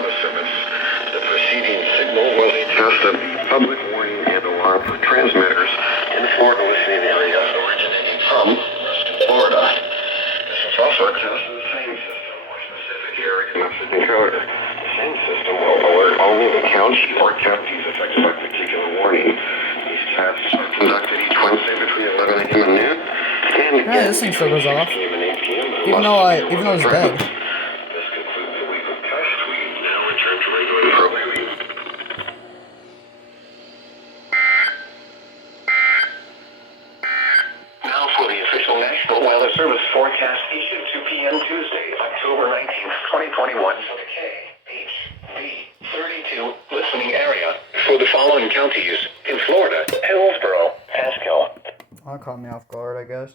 Weather Service. The preceding signal was a test of the public warning and alarm transmitters in the Florida listening area originating from Florida. This is also a test of the same system, more specific area message encoder. The same system will alert only the county or counties affected by particular warning. These tests are conducted each Wednesday between 11 a.m. and noon. Yeah, this thing still goes off. Even though it's dead. This concludes the week of tests. We now return to regular programming. Now for the official National Weather Service forecast issued 2 p.m. Tuesday, October 19th, 2021 for the KHB 32 listening area for the following counties in Florida: Hillsborough, Pasco. That caught me off guard, I guess.